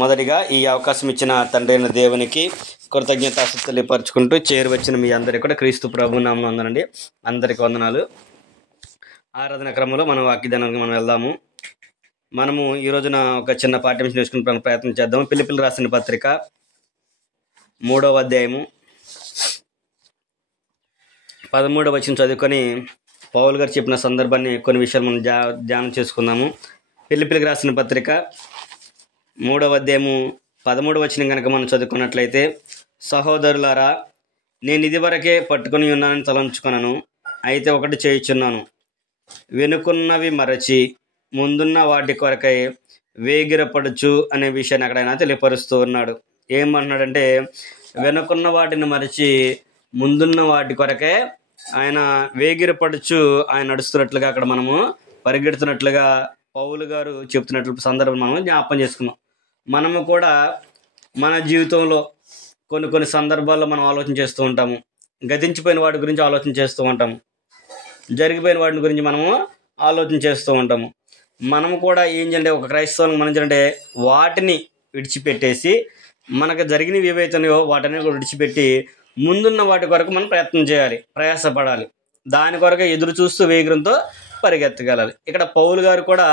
మొదటిగా ఈ అవకాశం ఇచ్చిన తండ్రి అయిన దేవునికి కృతజ్ఞతాస్తుతులు తెలియపరుచుకుంటూ చేరువచ్చిన మీ అందరికీ కూడా క్రీస్తు ప్రభు నామమున వందనండి. అందరికీ వందనాలు. ఆరాధన క్రమంలో మనం వాక్యదానానికి మనం వెళ్దాము. మనము ఈ రోజున ఒక చిన్న పాఠ్యాంశం నేర్చుకునే ప్రయత్నం చేద్దాము. ఫిలిప్పీయులకు రాసిన పత్రిక 3వ అధ్యాయము 13వ వచనం చదువుకొని పౌలు గారు చెప్పిన సందర్భాన్ని కొన్ని విషయాలు మనం ధ్యానం చేసుకుందాము. ఫిలిప్పీయులకు రాసిన పత్రిక 3వ అధ్యాయము 13వ వచనం కనుక మనం చదువుకున్నట్లయితే, సహోదరులారా, నేను ఇదివరకే పట్టుకుని ఉన్నానని తలంచుకొనను. అయితే ఒకటి చేయుచున్నాను, వెనుకున్నవి మరచి ముందున్న వాటి కొరకై వేగిరపడుచు అనే విషయాన్ని అక్కడ ఆయన తెలియపరుస్తూ ఉన్నాడు. ఏమంటున్నాడంటే, వెనుకున్న వాటిని మరచి ముందున్న వాటి కొరకే ఆయన వేగిరపడుచు ఆయన నడుస్తున్నట్లుగా అక్కడ మనము పరిగెడుతున్నట్లుగా పౌలు గారు చెప్తున్నట్లు సందర్భం మనం జ్ఞాపకం చేసుకున్నాం. మనము కూడా మన జీవితంలో కొన్ని సందర్భాల్లో మనం ఆలోచన చేస్తూ ఉంటాము. గతించిపోయిన వాటి గురించి ఆలోచన చేస్తూ ఉంటాము. జరిగిపోయిన వాటి గురించి మనము ఆలోచన చేస్తూ ఉంటాము. మనము కూడా ఏం చేయాలంటే, ఒక క్రైస్తవులకు మనం చేయాలంటే వాటిని విడిచిపెట్టేసి మనకు జరిగినవి ఏవైతున్నాయో వాటిని కూడా విడిచిపెట్టి ముందున్న వాటి కొరకు మనం ప్రయత్నం చేయాలి, ప్రయాసపడాలి. దాని కొరకు ఎదురు చూస్తూ వేగంతో పరిగెత్తగలాలి. ఇక్కడ పౌలు గారు కూడా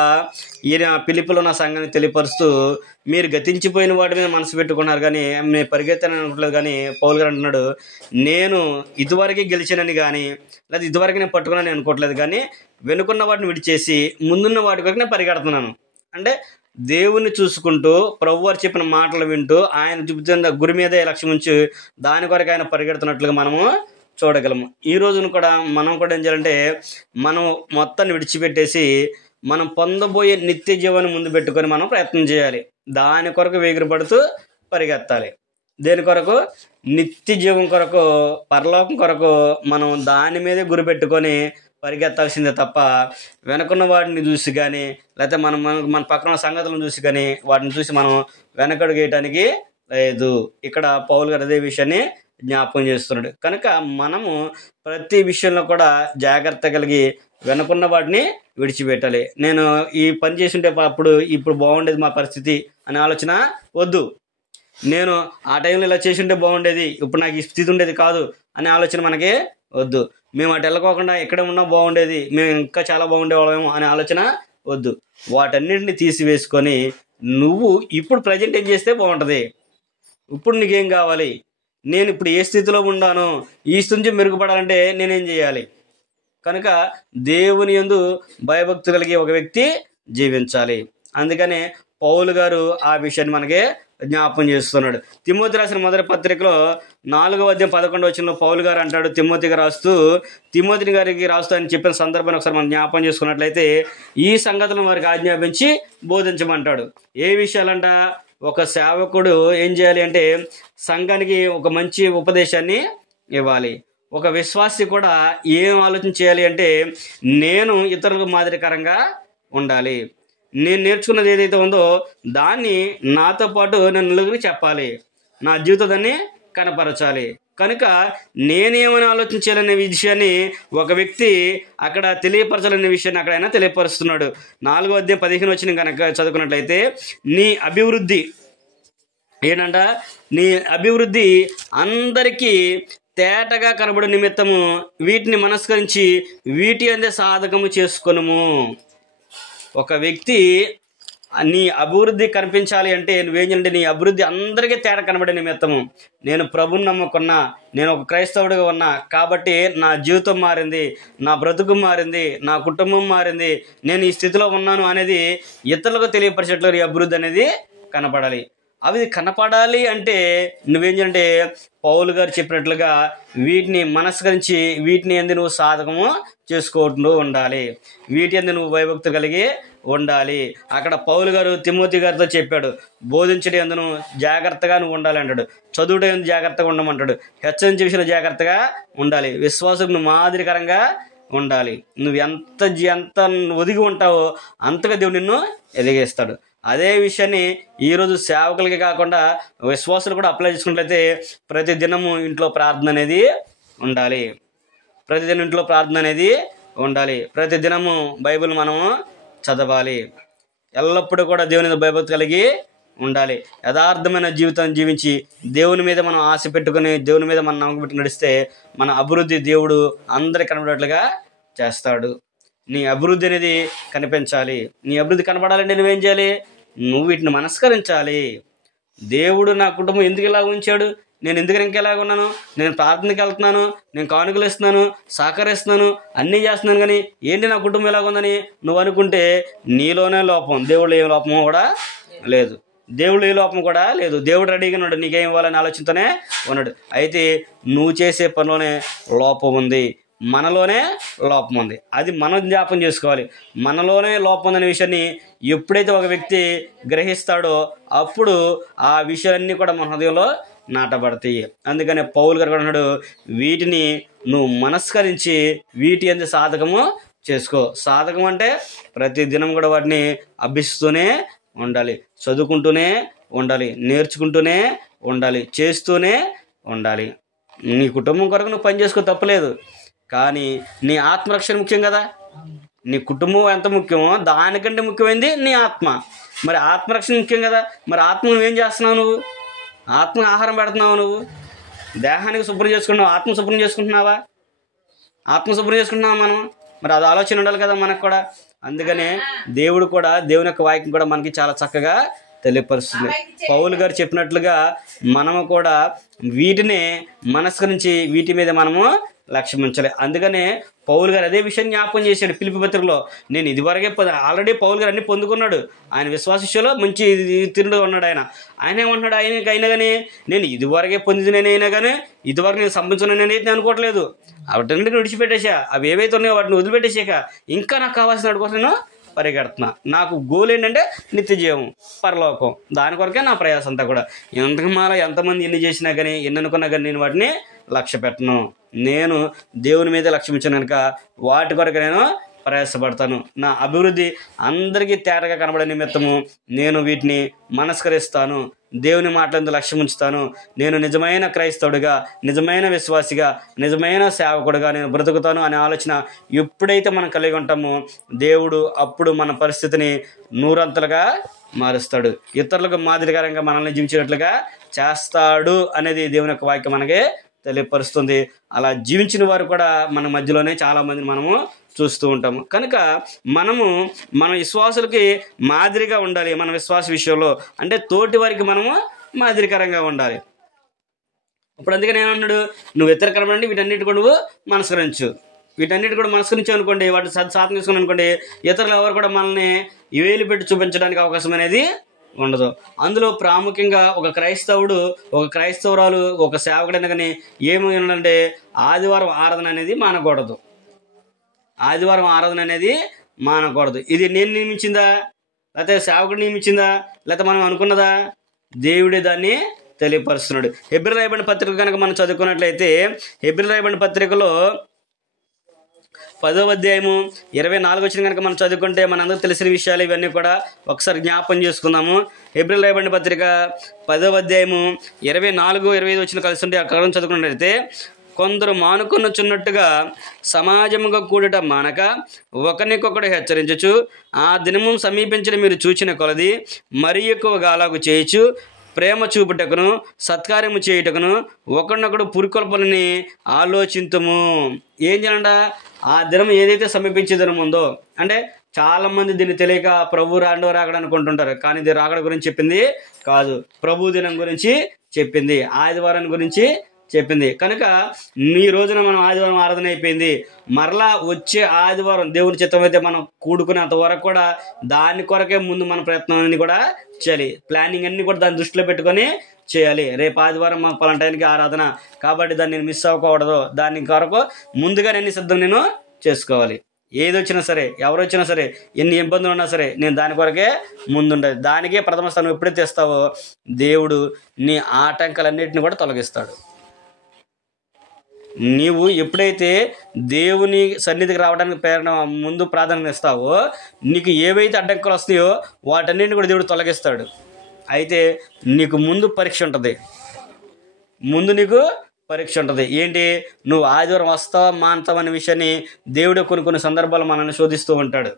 ఈయన ఫిలిప్పీలో ఉన్న సంఘాన్ని తెలియపరుస్తూ, మీరు గతించిపోయిన వాటి మీద మనసు పెట్టుకున్నారు కానీ నేను పరిగెత్తానని అనుకోలేదు. కానీ పౌలు గారు అంటున్నాడు, నేను ఇదివరకే గెలిచానని కానీ లేదా ఇదివరకు నేను పట్టుకున్నాను అనుకోవట్లేదు, కానీ వెనుకున్న వాటిని విడిచేసి ముందున్న వాటి కొరకు నేను పరిగెడుతున్నాను. అంటే దేవుణ్ణి చూసుకుంటూ ప్రభు వారు చెప్పిన మాటలు వింటూ ఆయన చూపుతున్న గురి మీదే లక్ష్యం ఉంచి దాని కొరకు ఆయన పరిగెడుతున్నట్లుగా మనము చూడగలము. ఈ రోజున కూడా మనం కూడా ఏం చేయాలంటే, మనం మొత్తాన్ని విడిచిపెట్టేసి మనం పొందబోయే నిత్య జీవాన్ని ముందు పెట్టుకొని మనం ప్రయత్నం చేయాలి. దాని కొరకు వేగిరపడుతూ పరిగెత్తాలి. దేని కొరకు? నిత్య జీవం కొరకు, పరలోకం కొరకు మనం దాని మీదే గురి పెట్టుకొని పరిగెత్తాల్సిందే తప్ప వెనకున్న వాటిని చూసి కానీ లేకపోతే మన పక్కన సంగతులను చూసి కానీ వాటిని చూసి మనం వెనకడుగు వేయటానికి లేదు. ఇక్కడ పౌలు గారు అదే విషయాన్ని జ్ఞాపకం చేస్తున్నాడు. కనుక మనము ప్రతి విషయంలో కూడా జాగ్రత్త కలిగి వెనుకున్న వాటిని విడిచిపెట్టాలి. నేను ఈ పని చేస్తుంటే ఇప్పుడు బాగుండేది మా పరిస్థితి అనే ఆలోచన వద్దు. నేను ఆ టైంలో ఇలా చేస్తుంటే బాగుండేది, ఇప్పుడు నాకు ఈ స్థితి ఉండేది కాదు అనే ఆలోచన మనకి వద్దు. మేము అటు వెళ్ళకోకుండా ఎక్కడ ఉన్నా బాగుండేది, మేము ఇంకా చాలా బాగుండేవాళ్ళమేమో అనే ఆలోచన వద్దు. వాటన్నిటిని తీసివేసుకొని నువ్వు ఇప్పుడు ప్రజెంట్ ఏం చేస్తే బాగుంటుంది, ఇప్పుడు నీకేం కావాలి, నేను ఇప్పుడు ఏ స్థితిలో ఉన్నాను, ఈ స్థితి నుంచి మెరుగుపడాలంటే నేనేం చేయాలి. కనుక దేవుని యందు భయభక్తి కలిగి ఒక వ్యక్తి జీవించాలి. అందుకనే పౌలు గారు ఆ విషయాన్ని మనకి జ్ఞాపకం చేస్తున్నాడు. తిమోతి రాసిన మొదటి పత్రికలో 4వ అధ్యాయం 11వ వచనంలో పౌలు గారు అంటాడు, తిమోతి గారికి రాస్తూ అని చెప్పిన సందర్భాన్ని ఒకసారి మనం జ్ఞాపకం చేసుకున్నట్లయితే, ఈ సంగతులను వారికి ఆజ్ఞాపించి బోధించమంటాడు. ఏ విషయాలంట? ఒక సేవకుడు ఏం చేయాలి అంటే సంఘానికి ఒక మంచి ఉపదేశాన్ని ఇవ్వాలి. ఒక విశ్వాసి కూడా ఏం ఆలోచన చేయాలి అంటే, నేను ఇతరులకు మాదిరికరంగా ఉండాలి. నేను నేర్చుకున్నది ఏదైతే ఉందో దాన్ని నాతో పాటు నేను నలుగురికి చెప్పాలి, నా జీవితాన్ని కనపరచాలి. కనుక నేనేమని ఆలోచన చేయాలనే విషయాన్ని ఒక వ్యక్తి అక్కడ తెలియపరచాలనే విషయాన్ని అక్కడ ఆయన తెలియపరుస్తున్నాడు. 4వ అధ్యాయం 15 వచనం కనుక చదువుకున్నట్లయితే, నీ అభివృద్ధి ఏంటంట? నీ అభివృద్ధి అందరికీ తేటగా కనబడే నిమిత్తము వీటిని మనస్కరించి వీటి అందే సాధకము చేసుకొనుము. ఒక వ్యక్తి నీ అభివృద్ధి కనిపించాలి అంటే నువ్వేం చేయాలంటే, నీ అభివృద్ధి అందరికీ తేడా కనబడే నిమిత్తము, నేను ప్రభుని నమ్ముకున్నా, నేను ఒక క్రైస్తవుడిగా ఉన్నా కాబట్టి నా జీవితం మారింది, నా బ్రతుకు మారింది, నా కుటుంబం మారింది, నేను ఈ స్థితిలో ఉన్నాను అనేది ఇతరులకు తెలియపరిచేట్లు నీ అభివృద్ధి అనేది కనపడాలి. అవి కనపడాలి అంటే నువ్వేం చేయాలంటే, పౌలు గారు చెప్పినట్లుగా వీటిని మనస్కరించి వీటిని ఎందు నువ్వు సాధకము చేసుకుంటూ ఉండాలి, వీటి ఎందు నువ్వు భయభక్తి కలిగి ఉండాలి. అక్కడ పౌలు గారు తిమోతి గారితో చెప్పాడు, బోధించడం ఎందును జాగ్రత్తగా నువ్వు ఉండాలి అంటాడు, చదువుట ఎందు జాగ్రత్తగా ఉండమంటాడు, హెచ్చరించే విషయంలో జాగ్రత్తగా ఉండాలి, విశ్వాసం నువ్వు మాదిరికరంగా ఉండాలి. నువ్వు ఎంత ఒదిగి ఉంటావో అంతగా దేవుడు నిన్ను ఎదిగేస్తాడు. అదే విషయాన్ని ఈరోజు సేవకులకి కాకుండా విశ్వాసులు కూడా అప్లై చేసుకున్నట్లయితే ప్రతి దినము ఇంట్లో ప్రార్థన అనేది ఉండాలి. ప్రతి దినము బైబిల్ మనము చదవాలి. ఎల్లప్పుడూ కూడా దేవుని భయభక్తి కలిగి ఉండాలి. యథార్థమైన జీవితం జీవించి దేవుని మీద మనం ఆశ పెట్టుకుని దేవుని మీద మనం నమ్మకం పెట్టి నడిస్తే మన అభివృద్ధి దేవుడు అందరికి కనబడేట్లుగా చేస్తాడు. నీ అభివృద్ధి అనేది కనిపించాలి. నీ అభివృద్ధి కనపడాలంటే నువ్వేం చేయాలి? నువ్వు వీటిని మనస్కరించాలి. దేవుడు నా కుటుంబం ఎందుకు ఇలా ఉంచాడు, నేను ఎందుకు ఇంకెలాగ ఉన్నాను, నేను ప్రార్థనకి వెళ్తున్నాను, నేను కానుకలు ఇస్తున్నాను, సహకరిస్తున్నాను, అన్నీ చేస్తున్నాను, కానీ ఏంటి నా కుటుంబం ఎలాగ ఉందని నువ్వు అనుకుంటే నీలోనే లోపం. దేవుడు ఏ లోపము కూడా లేదు. దేవుడు ఏ లోపం కూడా లేదు. దేవుడు రెడీగా ఉన్నాడు నీకేం ఇవ్వాలని ఆలోచనతోనే ఉన్నాడు. అయితే నువ్వు చేసే పనిలోనే లోపం ఉంది, మనలోనే లోపం ఉంది. అది మనం జ్ఞాపం చేసుకోవాలి. మనలోనే లోపం ఉందనే విషయాన్ని ఎప్పుడైతే ఒక వ్యక్తి గ్రహిస్తాడో అప్పుడు ఆ విషయాలన్నీ కూడా మన హృదయంలో నాటబడతాయి. అందుకనే పౌలు గారు అన్నాడు, వీటిని నువ్వు మనస్కరించి వీటి యందు సాధకము చేసుకో. సాధకం అంటే ప్రతి దినం కూడా వాటిని అభ్యసిస్తూనే ఉండాలి, చదువుకుంటూనే ఉండాలి, నేర్చుకుంటూనే ఉండాలి, చేస్తూనే ఉండాలి. నీ కుటుంబం కొరకు నువ్వు పని చేసుకో, తప్పలేదు. కానీ నీ ఆత్మరక్షణ ముఖ్యం కదా. నీ కుటుంబం ఎంత ముఖ్యమో దానికంటే ముఖ్యమైనది నీ ఆత్మ. మరి ఆత్మరక్షణ ముఖ్యం కదా. మరి ఆత్మ నువ్వేం చేస్తున్నావు? నువ్వు ఆత్మ ఆహారం పెడుతున్నావు, నువ్వు దేహానికి శుభ్రం చేసుకుంటున్నావు, ఆత్మ శుభ్రం చేసుకుంటున్నావా? ఆత్మ శుభ్రం చేసుకుంటున్నావా మనం? మరి అది ఆలోచన ఉండాలి కదా మనకు కూడా. అందుకనే దేవుడు కూడా, దేవుని యొక్క వాక్యం కూడా మనకి చాలా చక్కగా తెలియపరుస్తుంది. పౌలు గారు చెప్పినట్లుగా మనము కూడా వీటిని మనస్కరించి వీటి మీద మనము లక్ష్యం ఉంచాలి. అందుకనే పౌలు గారు అదే విషయం జ్ఞాపకం చేశాడు ఫిలిప్పీ పత్రికలో. నేను ఇదివరకే ఆల్రెడీ పౌలు గారు అన్ని పొందుకున్నాడు. ఆయన విశ్వాసలో మంచి తీరుగా ఉన్నాడు. ఆయన ఏమంటున్నాడు? అయినా కానీ నేను ఇదివరకే పొందినైనా కానీ ఇదివరకు నేను సంబంధించిన అనుకోవట్లేదు. వాటిని విడిచిపెట్టేసా, అవి ఏవైతే ఉన్నాయో వాటిని వదిలిపెట్టేసాక ఇంకా నాకు కావాల్సిన వాటి కోసం నేను పరిగెడుతున్నా. నాకు గోల్ ఏంటంటే నిత్య జీవం, పరలోకం. దాని కొరకే నా ప్రయాస అంతా కూడా. ఎంతమంది ఎన్ని చేసినా కానీ ఎన్ని అనుకున్నా కానీ నేను వాటిని లక్ష్య పెట్టను. నేను దేవుని మీద లక్ష్యం ఇచ్చాను కనుక వాటి కొరకు నేను ప్రయాసపడతాను. నా అభివృద్ధి అందరికీ తేటగా కనబడే నిమిత్తము నేను వీటిని మనస్కరిస్తాను. దేవుని మాటలందు లక్ష్యం ఉంచుతాను. నేను నిజమైన క్రైస్తవుడిగా, నిజమైన విశ్వాసిగా, నిజమైన సేవకుడిగా నేను బ్రతుకుతాను అనే ఆలోచన ఎప్పుడైతే మనం కలిగి ఉంటామో దేవుడు అప్పుడు మన పరిస్థితిని నూరంతలుగా మారుస్తాడు. ఇతరులకు మాదిరికరంగా మనల్ని జీవించేటట్లుగా చేస్తాడు అనేది దేవుని యొక్క వాక్యం మనకి తెలియపరుస్తుంది. అలా జీవించిన వారు కూడా మన మధ్యలోనే చాలామందిని మనము చూస్తూ ఉంటాము. కనుక మన విశ్వాసులకి మాదిరిగా ఉండాలి. మన విశ్వాస విషయంలో అంటే తోటి వారికి మనము మాదిరికరంగా ఉండాలి. ఇప్పుడు అందుకని ఏమన్నాడు? నువ్వు ఇతరకరమండి వీటన్నిటి కూడా నువ్వు మనస్కరించు. వీటన్నిటి కూడా మనస్కరించు అనుకోండి, వాటి సాధన తీసుకుని అనుకోండి, ఇతరులు ఎవరు కూడా మనల్ని వేలు పెట్టి చూపించడానికి అవకాశం అనేది ఉండదు. అందులో ప్రాముఖ్యంగా ఒక క్రైస్తవురాలు, ఒక సేవకుడైనా కానీ ఏమంటే ఆదివారం ఆరాధన అనేది మానకూడదు. ఆదివారం ఆరాధన అనేది మానకూడదు. ఇది నేను నియమించిందా, లేకపోతే సేవకుడు నియమించిందా, లేకపోతే మనం అనుకున్నదా? దేవుడే దాన్ని తెలియపరుస్తున్నాడు. హెబ్రీయులకు రాయబడిన పత్రిక కనుక మనం చదువుకున్నట్లయితే హెబ్రీయులకు రాయబడిన పత్రికలో 10వ అధ్యాయము 24 వచ్చిన కనుక మనం చదువుకుంటే మనందరూ తెలిసిన విషయాలు ఇవన్నీ కూడా ఒకసారి జ్ఞాపం చేసుకుందాము. హెబ్రీయులకు రాయబడిన పత్రిక 10వ అధ్యాయము 24, 25 వచ్చిన కలిసి ఉంటే అక్కడ చదువుకున్నట్లయితే, కొందరు మానుకొనుచున్నట్టుగా సమాజముగా కూడుట మానక ఒకరికొకడు హెచ్చరించుచు ఆ దినము సమీపించిన మీరు చూచిన కొలది మరి ఎక్కువగా అలాగు చేయొచ్చు ప్రేమ చూపుటకును సత్కార్యము చేయుటకును ఒకరినొకడు పురికొల్పలని ఆలోచింతుము. ఏం చేయాలంట? ఆ దినం ఏదైతే సమీపించే దినం ఉందో, అంటే చాలామంది దీన్ని తెలియక ప్రభు రాకడ అనుకుంటుంటారు. కానీ ఇది రాకడ గురించి చెప్పింది కాదు, ప్రభు దినం గురించి చెప్పింది, ఆదివారం గురించి చెప్పింది. కనుక ఈ రోజున మనం ఆదివారం ఆరాధన అయిపోయింది, మరలా వచ్చే ఆదివారం దేవుని చిత్తం అయితే మనం కూడుకునేంత వరకు కూడా దాని కొరకే ముందు మన ప్రయత్నం అన్ని కూడా చేయాలి. ప్లానింగ్ అన్ని కూడా దాన్ని దృష్టిలో పెట్టుకొని చేయాలి. రేపు ఆదివారం పలానా టైంకి ఆరాధన కాబట్టి దాన్ని నేను మిస్ అవ్వకూడదు. దాని కొరకు ముందుగా నేను సిద్ధం నేను చేసుకోవాలి. ఏది వచ్చినా సరే, ఎవరు వచ్చినా సరే, ఎన్ని ఇబ్బందులు ఉన్నా సరే నేను దాని కొరకే ముందుండాలి. దానికే ప్రథమ స్థానం ఎప్పుడైతే ఇస్తావో దేవుడు నీ ఆటంకాలన్నింటినీ కూడా తొలగిస్తాడు. నీవు ఎప్పుడైతే దేవుని సన్నిధికి రావడానికి ముందు ప్రాధాన్యత ఇస్తావో నీకు ఏవైతే అడ్డంకులు వస్తాయో వాటన్నింటిని కూడా దేవుడు తొలగిస్తాడు. అయితే నీకు ముందు పరీక్ష ఉంటుంది. నీకు పరీక్ష ఉంటుంది. ఏంటి? నువ్వు ఆదివారం వస్తావా మానతావా అనే విషయాన్ని దేవుడు కొన్ని సందర్భాలు మనల్ని శోధిస్తూ ఉంటాడు.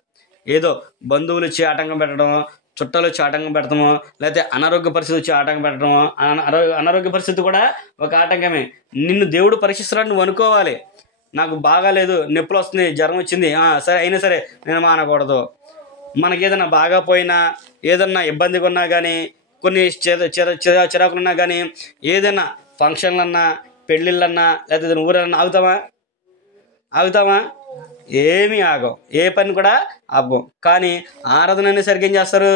ఏదో బంధువులు ఇచ్చి ఆటంకం పెట్టడం, చుట్టాలు వచ్చి ఆటంకం పెడతామో, లేకపోతే అనారోగ్య పరిస్థితి వచ్చి ఆటంకం పెట్టడమో. అనారోగ్య పరిస్థితి కూడా ఒక ఆటంకమే. నిన్ను దేవుడు పరీక్షిస్తున్నాడు, నువ్వు అనుకోవాలి, నాకు బాగాలేదు, నొప్పులు వస్తుంది, జ్వరం వచ్చింది, సరే అయినా సరే నేను మానకూడదు. మనకి ఏదైనా బాగా పోయినా, ఏదన్నా ఇబ్బందిగా ఉన్నా కానీ, కొన్ని చిరాకులున్నా కానీ, ఏదైనా ఫంక్షన్లన్నా, పెళ్ళిళ్ళన్నా, లేకపోతే ఊరన్నా ఆగుతామా? ఏమీ ఆగం, ఏ పని కూడా ఆపం. కానీ ఆరాధన అనేసరికి ఏం చేస్తారు?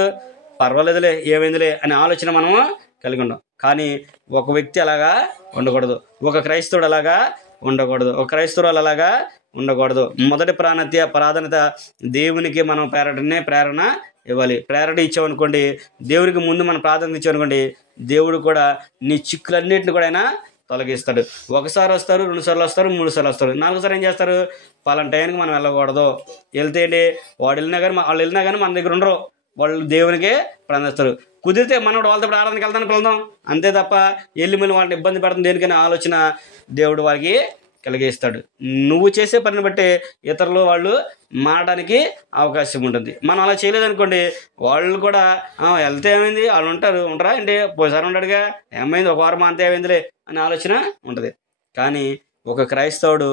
పర్వాలేదులే, ఏమైందిలే అనే ఆలోచన మనము కలిగి ఉండం. కానీ ఒక వ్యక్తి అలాగా ఉండకూడదు, ఒక క్రైస్తవుడు అలాగా ఉండకూడదు, ఒక క్రైస్తవులు అలాగా ఉండకూడదు. మొదటి ప్రాధాన్యత దేవునికి మనం ప్రేరణ ఇవ్వాలి. ప్రేరణ ఇచ్చామనుకోండి, దేవునికి ముందు మనం ప్రాధాన్యత ఇచ్చామనుకోండి, దేవుడు కూడా నీ చిక్కులన్నింటిని కూడా ఆయన తొలగిస్తాడు. ఒకసారి వస్తారు, 2 సార్లు వస్తారు, 3 సార్లు వస్తారు, 4 సార్లు ఏం చేస్తారు? పలానా టైంకి మనం వెళ్ళకూడదు. వెళ్తే ఏంటి, వాళ్ళు వెళ్ళినా కానీ మన దగ్గర ఉండరు, వాళ్ళు దేవునికే ప్రార్థిస్తారు. కుదిరితే మనోడు వాళ్ళతో ఆరాధనకి వెళ్దాం, అంతే తప్ప వెళ్ళి మళ్ళీ వాళ్ళని ఇబ్బంది పెడుతుంది దేనికైనా ఆలోచన దేవుడు వారికి కలిగిస్తాడు. నువ్వు చేసే పనిని బట్టి ఇతరులు వాళ్ళు మారడానికి అవకాశం ఉంటుంది. మనం అలా చేయలేదనుకోండి, వాళ్ళు కూడా వెళ్తే ఏమైంది, వాళ్ళు ఉంటారా అంటే పోసారి ఉంటాడుగా, ఏమైంది, ఒక వారం అంతే ఏమైందిలే అనే ఆలోచన ఉంటుంది. కానీ ఒక క్రైస్తవుడు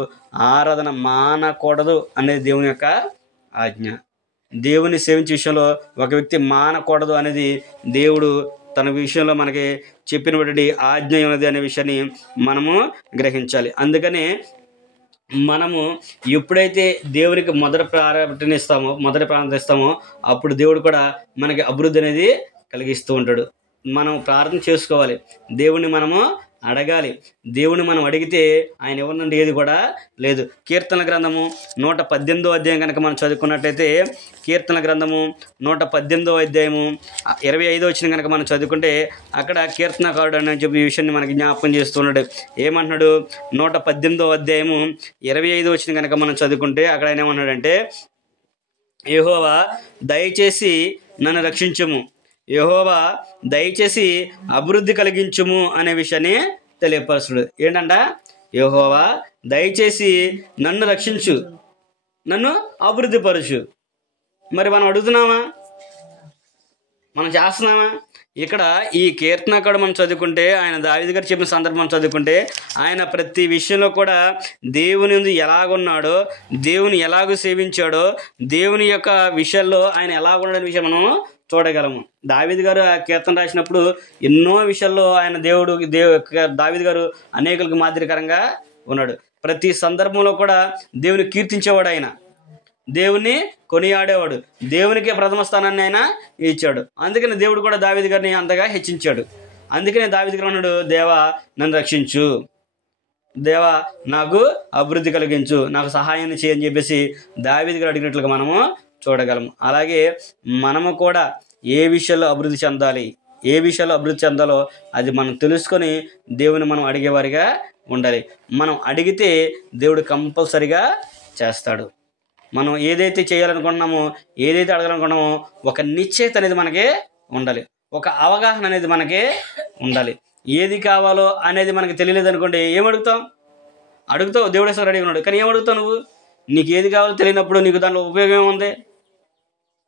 ఆరాధన మానకూడదు అనేది దేవుని యొక్క ఆజ్ఞ. దేవుని సేవించే విషయంలో ఒక వ్యక్తి మానకూడదు అనేది దేవుడు తన విషయంలో మనకి చెప్పినటువంటి ఆజ్ఞ ఉన్నది అనే విషయాన్ని మనము గ్రహించాలి. అందుకనే మనము ఎప్పుడైతే దేవునికి మొదటి ప్రాధాన్యత ఇస్తామో అప్పుడు దేవుడు కూడా మనకి అభివృద్ధి అనేది కలిగిస్తూ ఉంటాడు. మనం ప్రార్థన చేసుకోవాలి, దేవుణ్ణి మనము అడగాలి. దేవుని మనం అడిగితే ఆయన ఎవరినంటే ఏది కూడా లేదు. కీర్తన గ్రంథము 118వ అధ్యాయం కనుక మనం చదువుకున్నట్లయితే, కీర్తన గ్రంథము 118వ అధ్యాయము 25వ వచనం కనుక మనం చదువుకుంటే, అక్కడ కీర్తనకారుడు అని చెప్పి ఈ విషయాన్ని మనకి జ్ఞాపకం చేస్తున్నాడు. ఏమంటున్నాడు? 118వ అధ్యాయము 25వ వచనం కనుక మనం చదువుకుంటే అక్కడ ఆయన ఏమన్నాడంటే, యెహోవా దయచేసి నన్ను రక్షించుము, యెహోవా దయచేసి అభివృద్ధి కలిగించుము అనే విషయాన్ని తెలియపరుచుడు. ఏంటంట? యెహోవా దయచేసి నన్ను రక్షించు, నన్ను అభివృద్ధి పరచు. మరి మనం అడుగుతున్నామా? మనం చేస్తున్నామా? ఇక్కడ ఈ కీర్తనకారుడు మనం చదువుకుంటే, ఆయన దావీదు గారు చెప్పిన సందర్భం చదువుకుంటే, ఆయన ప్రతి విషయంలో కూడా దేవుని ముందు ఎలాగున్నాడో, దేవుని ఎలాగూ సేవించాడో, దేవుని యొక్క విషయాల్లో ఆయన ఎలాగున్నాడనే విషయం మనం చూడగలము. దావీదు గారు ఆ కీర్తన రాసినప్పుడు ఎన్నో విషయాల్లో ఆయన దావీదు గారు అనేకులకు మాదిరికరంగా ఉన్నాడు. ప్రతి సందర్భంలో కూడా దేవుని కీర్తించేవాడు, ఆయన దేవుణ్ణి కొనియాడేవాడు, దేవునికే ప్రథమ స్థానాన్ని ఆయన ఇచ్చాడు. అందుకని దేవుడు కూడా దావీదు గారిని అంతగా హెచ్చించాడు. అందుకనే దావీదు గారు అన్నాడు, దేవా నన్ను రక్షించు, దేవా నాకు అభివృద్ధి కలిగించు, నాకు సహాయాన్ని చేయని చెప్పేసి దావీదు గారు అడిగినట్లుగా మనము చూడగలము. అలాగే మనము కూడా ఏ విషయాల్లో అభివృద్ధి చెందాలో అది మనం తెలుసుకొని దేవుని మనం అడిగేవారిగా ఉండాలి. మనం అడిగితే దేవుడు కంపల్సరిగా చేస్తాడు. మనం ఏదైతే చేయాలనుకుంటున్నామో, ఏదైతే అడగాలనుకుంటున్నామో ఒక నిశ్చయిత అనేది మనకి ఉండాలి, ఒక అవగాహన అనేది మనకి ఉండాలి. ఏది కావాలో అనేది మనకి తెలియలేదు అనుకోండి, అడుగుతావు దేవుడే సార్ అడిగి ఉన్నాడు, కానీ ఏమడుగుతావు నువ్వు? నీకు ఏది కావాలో తెలియనప్పుడు నీకు దాంట్లో ఉపయోగం ఏముంది?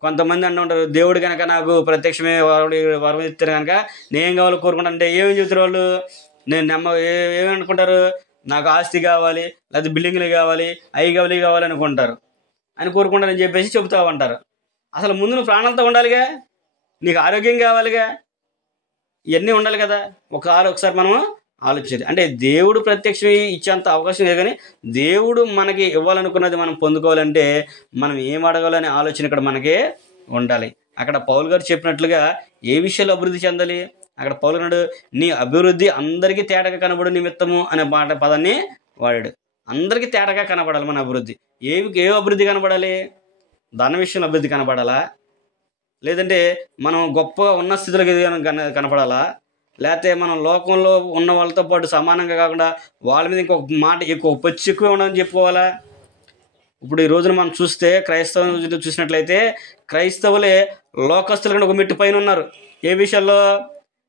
కొంతమంది అంటుంటారు, దేవుడు కనుక నాకు ప్రత్యక్షమే వరం ఇస్తారు కనుక నేను కావాలో కోరుకుంటా. ఏమేమి చెబుతారు వాళ్ళు? ఏమేమి అనుకుంటారు? నాకు ఆస్తి కావాలి, లేదా బిల్డింగ్లు కావాలి, అవి కావాలి అనుకుంటారు, అని కోరుకుంటారని చెప్పేసి చెబుతా ఉంటారు. అసలు ముందు నువ్వు ప్రాణాలతో ఉండాలిగా, నీకు ఆరోగ్యం కావాలిగా, ఇవన్నీ ఉండాలి కదా. ఒకసారి మనము ఆలోచించాలి. అంటే దేవుడు ప్రత్యక్షం ఇచ్చేంత అవకాశం లేదు, కానీ దేవుడు మనకి ఇవ్వాలనుకున్నది మనం పొందుకోవాలంటే మనం ఏం అడగాలనే ఆలోచన ఇక్కడ మనకి ఉండాలి. అక్కడ పౌలు గారు చెప్పినట్లుగా ఏ విషయాలు అభివృద్ధి చెందాలి? అక్కడ పౌలు గారు నీ అభివృద్ధి అందరికీ తేటగా కనబడు నిమిత్తము అనే పదాన్ని వాడాడు. అందరికీ తేటగా కనబడాలి మన అభివృద్ధి. ఏ అభివృద్ధి కనబడాలి? ధన విషయంలో అభివృద్ధి కనబడాలా? లేదంటే మనం గొప్పగా ఉన్న స్థితిలోకి కనపడాలా? లేకపోతే మనం లోకంలో ఉన్న వాళ్ళతో పాటు సమానంగా కాకుండా వాళ్ళ మీద ఇంకొక మాట ఎక్కువ పచ్చి ఎక్కువ ఉండదని చెప్పుకోవాలా? ఇప్పుడు ఈ రోజున మనం చూస్తే క్రైస్తవులు చూసినట్లయితే క్రైస్తవులే లోకస్తుల కంటే ఒక మెట్టు పైన ఉన్నారు. ఏ విషయాల్లో?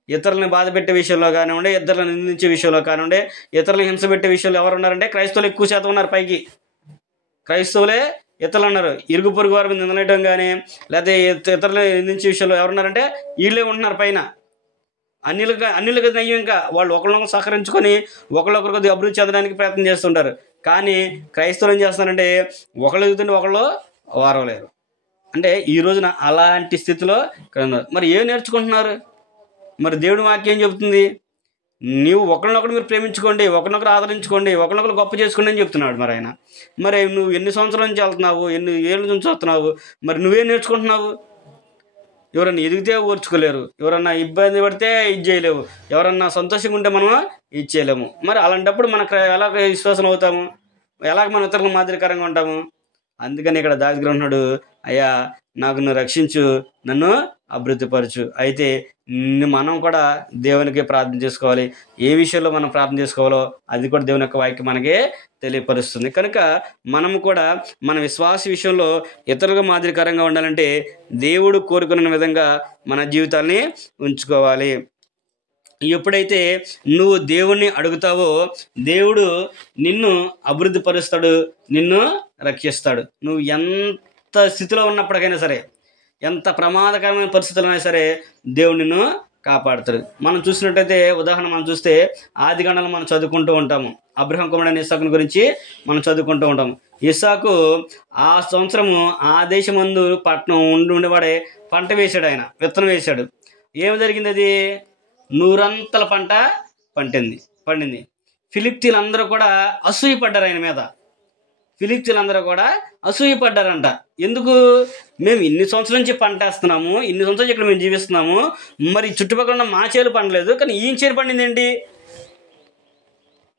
ఇతరులని బాధ పెట్టే విషయంలో కానివ్వండి, ఇతరులను నిందించే విషయంలో కానివ్వండి, ఇతరులను హింస పెట్టే విషయంలో ఎవరు ఉన్నారంటే క్రైస్తవులు ఎక్కువ శాతం ఉన్నారు. పైకి క్రైస్తవులే ఇతరులు అన్నారు. ఇరుగు పొరుగు వారి మీద నిందలేయడం కానీ, లేకపోతే ఇతరులు నిందించే విషయంలో ఎవరున్నారంటే వీళ్ళే ఉంటున్నారు పైన. అన్యులుగా నయ్యం, ఇంకా వాళ్ళు ఒకళ్ళొకరు సహకరించుకొని ఒకళ్ళొకరు కొద్దిగా అభివృద్ధి చెందడానికి ప్రయత్నం చేస్తుంటారు. కానీ క్రైస్తవులు ఏం చేస్తున్నారంటే ఒకళ్ళు ఎదుగుతుంటే ఒకళ్ళు వారవలేరు. అంటే ఈ రోజున అలాంటి స్థితిలో ఇక్కడ ఉన్నారు. మరి ఏం నేర్చుకుంటున్నారు? మరి దేవుడి వాక్యం చెబుతుంది, నీవు ఒకరినొకరు మీరు ప్రేమించుకోండి, ఒకరినొకరు ఆదరించుకోండి, ఒకరినొకరు గొప్ప చేసుకోండి అని చెప్తున్నాడు. మరి ఆయన మరి నువ్వు ఎన్ని సంవత్సరాల నుంచి వెళ్తున్నావు, ఎన్ని ఏళ్ళ నుంచి వస్తున్నావు, మరి నువ్వేం నేర్చుకుంటున్నావు? ఎవరన్నా ఎదిగితే ఓర్చుకోలేరు, ఎవరన్నా ఇబ్బంది పడితే ఇది చేయలేవు, ఎవరన్నా సంతోషంగా ఉంటే మనం ఇది చేయలేము. మరి అలాంటప్పుడు మనకు ఎలా విశ్వాసం అవుతాము? ఎలాగ మన ఇతరులకు మాదిరికరంగా ఉంటాము? అందుకని ఇక్కడ దావీదు అంటున్నాడు, అయ్యా నాకు నువ్వు రక్షించు, నన్ను అభివృద్ధిపరచు. అయితే మనం కూడా దేవునికి ప్రార్థన చేసుకోవాలి. ఏ విషయంలో మనం ప్రార్థన చేసుకోవాలో అది కూడా దేవుని యొక్క వాక్యం మనకి తెలియపరుస్తుంది. కనుక మనం కూడా మన విశ్వాస విషయంలో ఇతరులకు మాదిరికరంగా ఉండాలంటే దేవుడు కోరుకున్న విధంగా మన జీవితాన్ని ఉంచుకోవాలి. ఎప్పుడైతే నువ్వు దేవుణ్ణి అడుగుతావో దేవుడు నిన్ను అభివృద్ధి పరుస్తాడు, నిన్ను రక్షిస్తాడు. నువ్వు ఎంత స్థితిలో ఉన్నప్పటికైనా సరే, ఎంత ప్రమాదకరమైన పరిస్థితులు అయినా సరే దేవుడు నిన్ను కాపాడుతాడు. మనం చూసినట్టయితే ఉదాహరణ మనం చూస్తే ఆదికాండంలో మనం చదువుకుంటూ ఉంటాము. అబ్రహాం కుమారుడైన ఇస్సాకుని గురించి మనం చదువుకుంటూ ఉంటాము. ఇస్సాకు ఆ సంవత్సరము ఆ దేశమందు పట్టణం ఉండేవాడే పంట వేశాడు, ఆయన విత్తనం వేశాడు. ఏమి జరిగింది? అది 100 పంట పండింది. ఫిలిష్తీయులందరూ కూడా అసూయపడ్డారు ఆయన మీద. ఫిలిష్తీయులందరూ కూడా అసూయపడ్డారంట. ఎందుకు? మేము ఇన్ని సంవత్సరాల నుంచి పంట వేస్తున్నాము, ఇన్ని సంవత్సరాలు ఇక్కడ మేము జీవిస్తున్నాము, మరి చుట్టుపక్కల ఉన్న మా చేలు పండలేదు, కానీ ఈయన చేలు పండిందేంటి,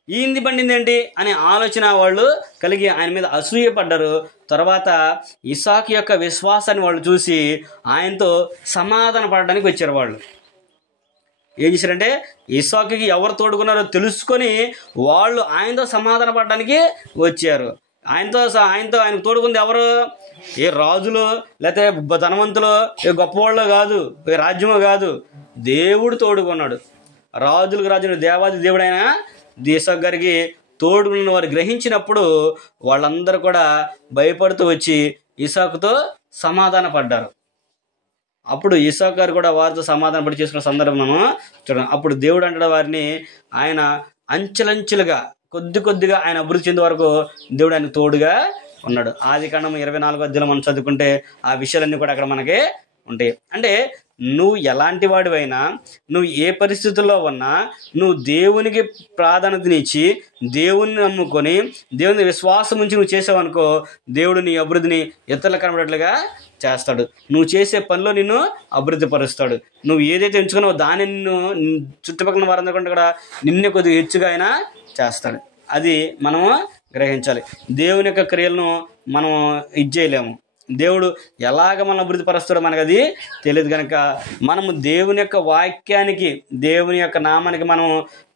ఈయనది పండిందేంటి అనే ఆలోచన వాళ్ళు కలిగి ఆయన మీద అసూయపడ్డారు. తర్వాత ఇస్సాకు యొక్క విశ్వాసాన్ని వాళ్ళు చూసి ఆయనతో సమాధాన పడడానికి వచ్చారు. వాళ్ళు ఏం చేశారంటే ఇస్సాకుకి ఎవరు తోడుకున్నారో తెలుసుకొని వాళ్ళు ఆయనతో సమాధాన పడడానికి వచ్చారు. ఆయనకు తోడుకుంది ఎవరు? ఏ రాజులు, లేకపోతే ధనవంతులు, ఏ గొప్పవాళ్ళు కాదు, ఏ రాజ్యమో కాదు, దేవుడు తోడుకున్నాడు. రాజులకు రాజు దేవాది దేవుడైన ఇస్సాకు గారికి తోడుకున్న వారు గ్రహించినప్పుడు వాళ్ళందరూ కూడా భయపడుతూ వచ్చి ఇస్సాకుతో సమాధాన పడ్డారు. అప్పుడు ఇస్సాకు గారు కూడా వారితో సమాధాన పడి చేసుకున్న సందర్భం మనం చూడండి. అప్పుడు దేవుడు అంటాడు వారిని, ఆయన అంచెలంచెలుగా కొద్దిగా ఆయన అభివృద్ధి చెందే వరకు దేవుడు ఆయన తోడుగా ఉన్నాడు. ఆదికాండం 24వ అధ్యాయంలో మనం చదువుకుంటే ఆ విషయాలన్నీ కూడా అక్కడ మనకి ఉంటాయి. అంటే నువ్వు ఎలాంటి వాడివైనా, నువ్వు ఏ పరిస్థితుల్లో ఉన్నా, నువ్వు దేవునికి ప్రాధాన్యతనిచ్చి దేవుని నమ్ముకొని దేవుని విశ్వాసం ఉంచి నువ్వు చేసావనుకో, దేవుడు నీ అభివృద్ధిని ఇతరులకు కనబడేట్లుగా చేస్తాడు. నువ్వు చేసే పనిలో నిన్ను అభివృద్ధి పరుస్తాడు. నువ్వు ఏదైతే ఎంచుకున్నావో దాన్ని నిన్ను చుట్టుపక్కల వారందరూ కూడా నిన్నే కొద్దిగా హెచ్చుగా అయినా చేస్తాడు. అది మనము గ్రహించాలి. దేవుని యొక్క క్రియలను మనం ఇది చేయలేము. దేవుడు ఎలాగ మనం అభివృద్ధి పరుస్తాడో మనకు అది తెలియదు. కనుక మనము దేవుని యొక్క వాక్యానికి, దేవుని యొక్క నామానికి మనం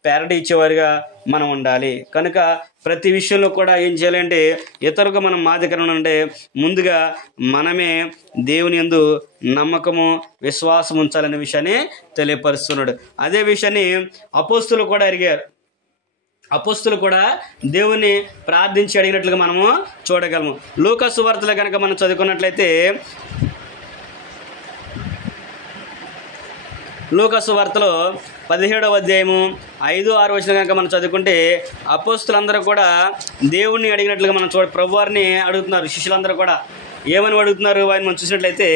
ప్యారటీ ఇచ్చేవారిగా మనం ఉండాలి. కనుక ప్రతి విషయంలో కూడా ఏం చేయాలంటే ఇతరులకు మనం మాదిరికరంగా ఉంటే ముందుగా మనమే దేవుని యందు నమ్మకము, విశ్వాసం ఉంచాలనే విషయాన్ని తెలియపరుస్తున్నాడు. అదే విషయాన్ని అపోస్తులు కూడా అడిగారు. అపోస్తులు కూడా దేవుని ప్రార్థించి అడిగినట్లుగా మనము చూడగలము. లూకా సువార్తలో కనుక మనం చదువుకున్నట్లయితే లూకా సువార్తలో 17వ అధ్యాయము 5-6 వచనం కనుక మనం చదువుకుంటే అపోస్తులందరూ కూడా దేవుణ్ణి అడిగినట్లుగా మనం ప్రభువారిని అడుగుతున్నారు. శిష్యులందరూ కూడా ఏమని అడుగుతున్నారు వారిని మనం చూసినట్లయితే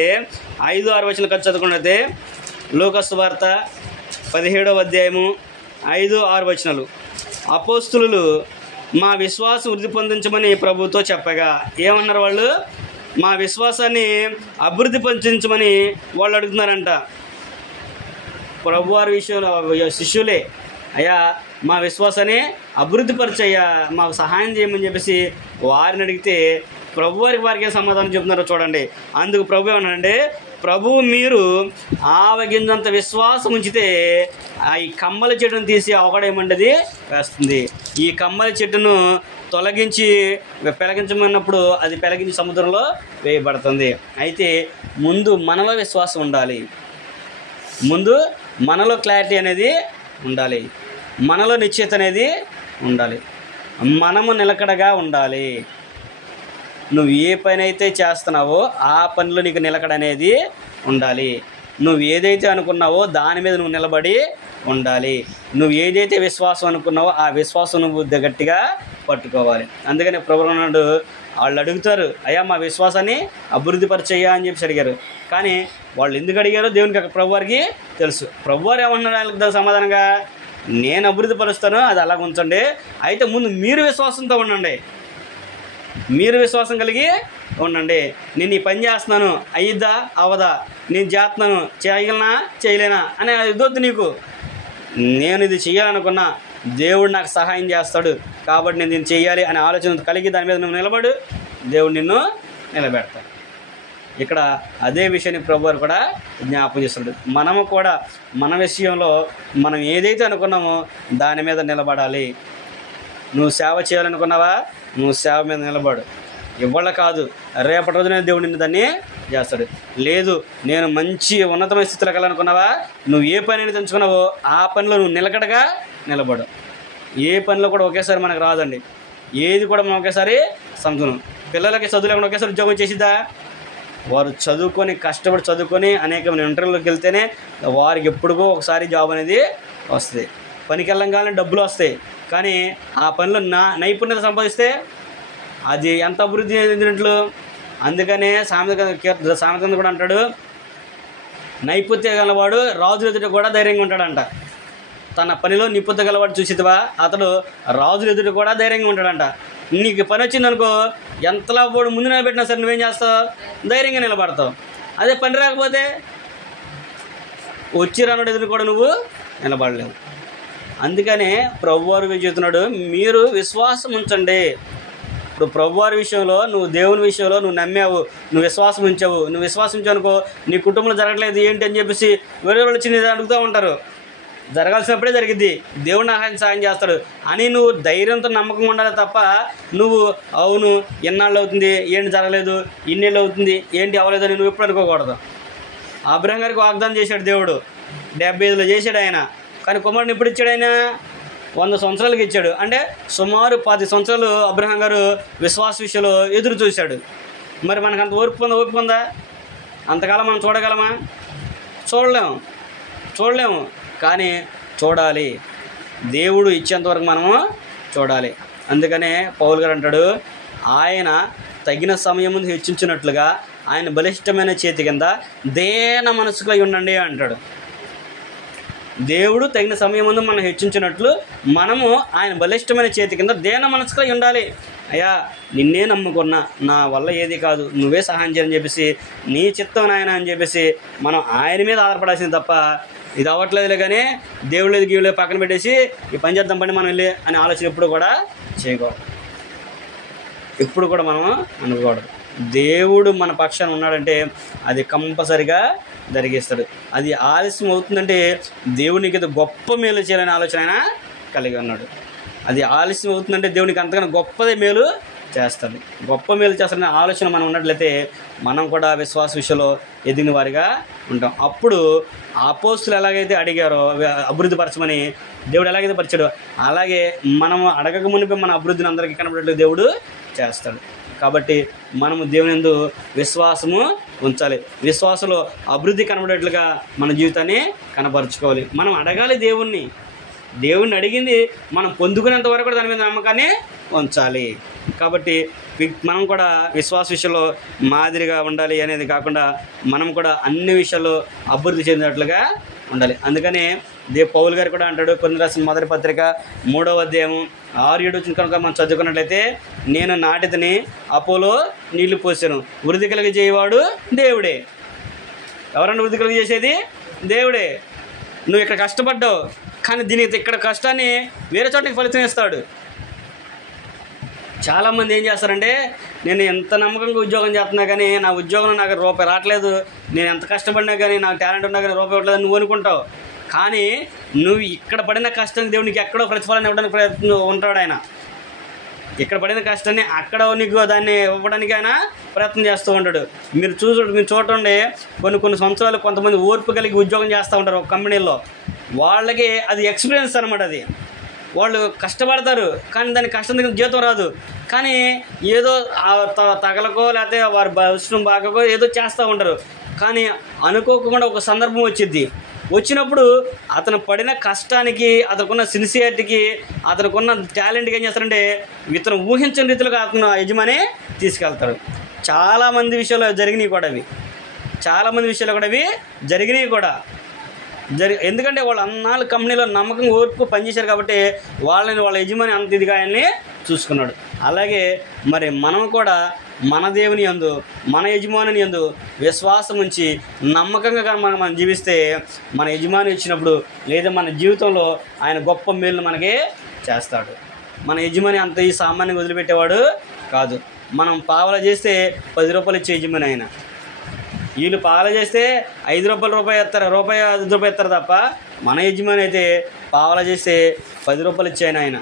5-6 వచనం కనుక చదువుకున్నట్లయితే లూకా సువార్త 17వ అధ్యాయము 5-6 వచనాలు. అపోస్తులు మా విశ్వాసం వృద్ధి పొందించమని ప్రభుతో చెప్పగా ఏమన్నారు వాళ్ళు? మా విశ్వాసాన్ని అభివృద్ధి పొందించమని వాళ్ళు అడుగుతున్నారంట. ప్రభువారి విషయంలో శిష్యులే, అయ్యా మా విశ్వాసాన్ని అభివృద్ధి పరిచయ్యా, మాకు సహాయం చేయమని చెప్పేసి వారిని అడిగితే వారికి సమాధానం చెప్తున్నారో చూడండి. అందుకు ప్రభు ఏమన్నాడంటే, ప్రభువు మీరు ఆవగింజంత విశ్వాసం ఉంచితే ఈ కమ్మల చెట్టును తీసి ఒకడేమంటది వేస్తుంది. ఈ కమ్మల చెట్టును తొలగించి పెలగించమన్నప్పుడు అది పెలగించి సముద్రంలో వేయబడుతుంది. అయితే ముందు మనలో విశ్వాసం ఉండాలి, ముందు మనలో క్లారిటీ అనేది ఉండాలి, మనలో నిశ్చయత అనేది ఉండాలి, మనము నిలకడగా ఉండాలి. నువ్వు ఏ పని అయితే చేస్తున్నావో ఆ పనిలో నీకు నిలకడ అనేది ఉండాలి. నువ్వు ఏదైతే అనుకున్నావో దాని మీద నువ్వు నిలబడి ఉండాలి. నువ్వు ఏదైతే విశ్వాసం అనుకున్నావో ఆ విశ్వాసం నువ్వు గట్టిగా పట్టుకోవాలి. అందుకని ప్రభువు అన్నాడు, వాళ్ళు అడుగుతారు, అయ్యా మా విశ్వాసాన్ని అభివృద్ధి పరిచయ్యా అని చెప్పి అడిగారు. కానీ వాళ్ళు ఎందుకు అడిగారో దేవునికి ప్రభువారికి తెలుసు. ప్రభువారు ఏమన్నాడు వాళ్ళకి సమాధానంగా, నేను అభివృద్ధి పరుస్తాను, అది అలాగ ఉంచండి, అయితే ముందు మీరు విశ్వాసంతో ఉండండి, మీరు విశ్వాసం కలిగి ఉండండి. నేను ఈ పని చేస్తున్నాను, అయ్యిద్దా అవదా, నేను చేస్తున్నాను, చేయగలనా చేయలేనా అని ఇదొద్దు నీకు. నేను ఇది చేయాలనుకున్నా దేవుడు నాకు సహాయం చేస్తాడు కాబట్టి నేను దీన్ని చేయాలి అనే ఆలోచన కలిగి దాని మీద నువ్వు నిలబడు, దేవుడు నిన్ను నిలబెడతాడు. ఇక్కడ అదే విషయాన్ని ప్రభువారు కూడా జ్ఞాపకం చేస్తున్నాడు. మనము కూడా మన విషయంలో మనం ఏదైతే అనుకున్నామో దాని మీద నిలబడాలి. నువ్వు సేవ చేయాలనుకున్నావా, నువ్వు సేవ మీద నిలబడు. ఇవాళ కాదు, రేపటి రోజునే దేవుడు నిన్ను దాన్ని చేస్తాడు. లేదు నేను మంచి ఉన్నతమైన స్థితిలో వెళ్ళాలనుకున్నావా, నువ్వు ఏ పని అయితే ఎంచుకున్నావో ఆ పనిలో నువ్వు నిలకడగా నిలబడు. ఏ పనిలో కూడా ఒకేసారి మనకు రాదండి, ఏది కూడా మనం ఒకేసారి సంతునం. పిల్లలకి చదువు లేకుండా ఒకేసారి ఉద్యోగం చేసిద్దా? వారు చదువుకొని కష్టపడి చదువుకొని అనేకమైన ఇంటర్వ్యూలోకి వెళ్తేనే వారికి ఎప్పుడుకో ఒకసారి జాబ్ అనేది వస్తుంది. పనికి వెళ్ళంగానే డబ్బులు వస్తాయి, కానీ ఆ పనిలో నైపుణ్యత సంపాదిస్తే అది ఎంత అభివృద్ధి చెందినట్లు. అందుకనే సామెత కూడా అంటాడు, నైపుణ్యత గలవాడు రాజుల ఎదుట కూడా ధైర్యంగా ఉంటాడంట. తన పనిలో నిపుణత గలవాడు చూసివా అతడు రాజుల ఎదుట కూడా ధైర్యంగా ఉంటాడంట. నీకు పని వచ్చిందనుకో, ఎంతలా పోడు ముందు నిలబెట్టినా సరే నువ్వేం చేస్తావు, ధైర్యంగా నిలబడతావు. అదే పని రాకపోతే వచ్చి రానుడు ఎదురు కూడా నువ్వు నిలబడలేవు. అందుకనే ప్రభువారు చెబుతున్నాడు, మీరు విశ్వాసం ఉంచండి. ఇప్పుడు ప్రభువారి విషయంలో నువ్వు దేవుని విషయంలో నువ్వు నమ్మావు, నువ్వు విశ్వాసం ఉంచావు, నువ్వు విశ్వాసం ఉంచానుకో నీ కుటుంబంలో జరగలేదు ఏంటి అని చెప్పేసి వేరే వాళ్ళు వచ్చి నేను అడుగుతూ ఉంటారు. జరగాల్సినప్పుడే జరిగిద్ది, దేవుడు నాకు సాయం చేస్తాడు అని నువ్వు ధైర్యంతో నమ్మకంగా ఉండాలి తప్ప నువ్వు అవును ఎన్నాళ్ళు అవుతుంది ఏంటి జరగలేదు, ఇన్నేళ్ళు అవుతుంది ఏంటి అవ్వలేదు అని నువ్వు ఎప్పుడు అనుకోకూడదు. అబ్రహాం గారికి వాగ్దానం చేశాడు దేవుడు, 75లో చేశాడు ఆయన. కానీ కుమారుని ఎప్పుడు ఇచ్చాడు ఆయన? 100 సంవత్సరాలకి ఇచ్చాడు. అంటే సుమారు 10 సంవత్సరాలు అబ్రహాం గారు విశ్వాస విషయంలో ఎదురు చూశాడు. మరి మనకు అంత ఓపిక ఉందా? అంతకాలం మనం చూడగలమా? చూడలేము. కానీ చూడాలి, దేవుడు ఇచ్చేంతవరకు మనము చూడాలి. అందుకనే పౌలు గారు అంటాడు, ఆయన తగిన సమయం ముందు హెచ్చించినట్లుగా ఆయన బలిష్టమైన చేతి కింద దేన మనసుకై ఉండండి అంటాడు. దేవుడు తగిన సమయం ముందు మనం హెచ్చించినట్లు మనము ఆయన బలిష్టమైన చేతి కింద దేన మనసుకై ఉండాలి. అయ్యా నిన్నే నమ్ముకున్నా, నా వల్ల ఏది కాదు, నువ్వే సహాయం చేయని చెప్పేసి నీ చిత్తం నాయన అని చెప్పేసి మనం ఆయన మీద ఆధారపడాల్సింది తప్ప ఇది అవ్వట్లేదులే కానీ దేవుడు లేదు గీవులే పక్కన పెట్టేసి ఈ పని చేద్దాం పని మనం వెళ్ళి అనే ఆలోచన ఎప్పుడు కూడా చేయకూడదు. ఎప్పుడు కూడా మనం అనుకోకూడదు. దేవుడు మన పక్షాన ఉన్నాడంటే అది కంపల్సరిగా జరిగిస్తాడు. అది ఆలస్యం అవుతుందంటే దేవునికి ఏదో గొప్ప మేలు చేయాలనే ఆలోచన ఆయన కలిగి ఉన్నాడు. అది ఆలస్యం అవుతుందంటే దేవునికి అంతకన్నా గొప్పదే మేలు చేస్తాడు, గొప్ప మేలు చేస్తాడనే ఆలోచన మనం ఉన్నట్లయితే మనం కూడా విశ్వాస విషయంలో ఎదిగిన వారిగా ఉంటాం. అప్పుడు అపోస్తులు ఎలాగైతే అడిగారో అభివృద్ధి పరచమని దేవుడు ఎలాగైతే పరిచాడో అలాగే మనం అడగక మునిపే మన అభివృద్ధిని అందరికీ కనబడేట్లు దేవుడు చేస్తాడు. కాబట్టి మనము దేవుని యందు విశ్వాసము ఉంచాలి. విశ్వాసంలో అభివృద్ధి కనబడేట్లుగా మన జీవితాన్ని కనపరుచుకోవాలి. మనం అడగాలి దేవుణ్ణి అడిగింది మనం పొందుకునేంత వరకు కూడా దాని మీద నమ్మకాన్ని ఉంచాలి. కాబట్టి మనం కూడా విశ్వాస విషయంలో మాదిరిగా ఉండాలి అనేది కాకుండా మనం కూడా అన్ని విషయాల్లో అభివృద్ధి చెందినట్లుగా ఉండాలి. అందుకనే పౌలు గారు కూడా అంటాడు, కొరింథీయులకు రాసిన మొదటి పత్రిక 3వ అధ్యాయము 6-7 కనుక మనం చదువుకున్నట్లయితే, నేను నాటిదని అపోలో నీళ్లు పోసాను, వృద్ధి కలిగి చేయవాడు దేవుడే. ఎవరన్నా వృద్ధి కలిగి చేసేది దేవుడే. నువ్వు ఇక్కడ కష్టపడ్డావు కానీ దీనికి ఇక్కడ కష్టాన్ని వేరే చోటకి ఫలితం ఇస్తాడు. చాలామంది ఏం చేస్తారంటే, నేను ఎంత నమ్మకంగా ఉద్యోగం చేస్తున్నా కానీ నా ఉద్యోగంలో నాకు రూపాయి రావట్లేదు, నేను ఎంత కష్టపడినా కానీ నాకు టాలెంట్ ఉన్నా కానీ రూపాయి ఇవ్వట్లేదు నువ్వు అనుకుంటావు. కానీ నువ్వు ఇక్కడ పడిన కష్టాన్ని దేవునికి ఎక్కడో ప్రతిఫలం ఇవ్వడానికి ప్రయత్నం ఉంటాడు ఆయన. ఇక్కడ పడిన కష్టాన్ని అక్కడ నీకు దాన్ని ఇవ్వడానికి ఆయన ప్రయత్నం చేస్తూ ఉంటాడు. మీరు చూడండి, కొన్ని సంవత్సరాలు కొంతమంది ఓర్పు కలిగి ఉద్యోగం చేస్తూ ఉంటారు ఒక కంపెనీలో. వాళ్ళకి అది ఎక్స్పీరియన్స్ అనమాట. అది వాళ్ళు కష్టపడతారు, కానీ దానికి కష్టం దగ్గర జీతం రాదు. కానీ ఏదో తగలకో లేకపోతే వారి అవసరం బాగకో ఏదో చేస్తూ ఉంటారు. కానీ అనుకోకుండా ఒక సందర్భం వచ్చినప్పుడు అతను పడిన కష్టానికి, అతనుకున్న సిన్సియారిటీకి, అతనుకున్న టాలెంట్కి ఏం చేస్తారంటే ఇతను ఊహించని రీతిలో అతను యజమాని తీసుకెళ్తాడు. చాలామంది విషయాలు జరిగినాయి కూడా అవి, చాలామంది విషయాలు కూడా అవి జరిగినాయి కూడా. ఎందుకంటే వాళ్ళు అన్నాళ్ళు కంపెనీలో నమ్మకంగా ఓర్పు పనిచేశారు కాబట్టి వాళ్ళ యజమాని అంత ఇదిగా ఆయన్ని చూసుకున్నాడు. అలాగే మరి మనం కూడా మన దేవుని యందు, మన యజమాని యందు విశ్వాసం ఉంచి నమ్మకంగా కానీ మనం జీవిస్తే మన యజమాని వచ్చినప్పుడు లేదా మన జీవితంలో ఆయన గొప్ప మేలును మనకి చేస్తాడు. మన యజమాని అంత ఈ సామాన్యంగా వదిలిపెట్టేవాడు కాదు. మనం పావలా చేస్తే 10 రూపాయలు ఇచ్చే యజమాని ఆయన. వీళ్ళు పావలా చేస్తే 5 రూపాయలు ఎత్తారు, రూపాయి 5 రూపాయలు ఎత్తారు తప్ప మన యజమాని అయితే పావలా చేస్తే 10 రూపాయలు ఇచ్చాయన ఆయన